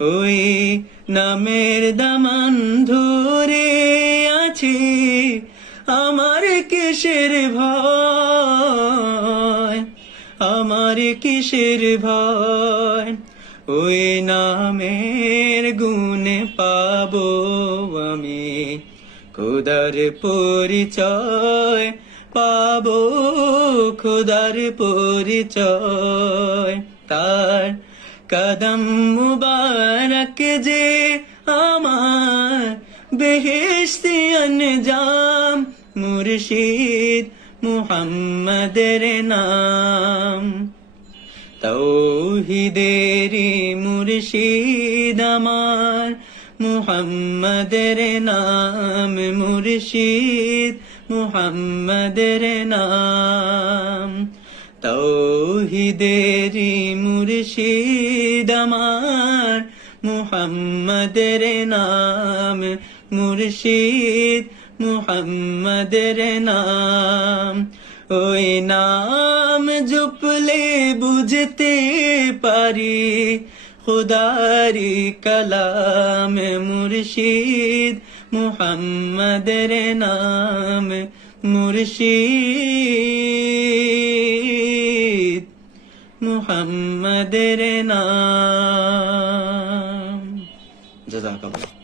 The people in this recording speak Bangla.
ওই নামের দামান ধরে আছে আমার কিসের ভয়? আমার কিসের ভয়? ওই নামের গুণে পাবো আমি। খোদার পরিচয় পাবো, খোদার পরিচয়। তার কদম মুবারক যে আমার বেহেশতি জাম মুর্শিদ মুহাম্মদের নাম। তৌহিদেরি মুর্শিদ আমার, মুহাম্মদের নাম, মুর্শিদ মুহাম্মদের নাম। তৌহিদেরি মুর্শিদ আমার, মুহাম্মদের নাম মুর্শিদ, মুহাম্মদের নাম। ওই নাম জপলে বুঝতে পারি, খুদারি কালাম মুর্শিদ, মুহাম্মদের নাম মুর্শিদ। মোহাম্মদের নাম। জাজাকাল্লাহ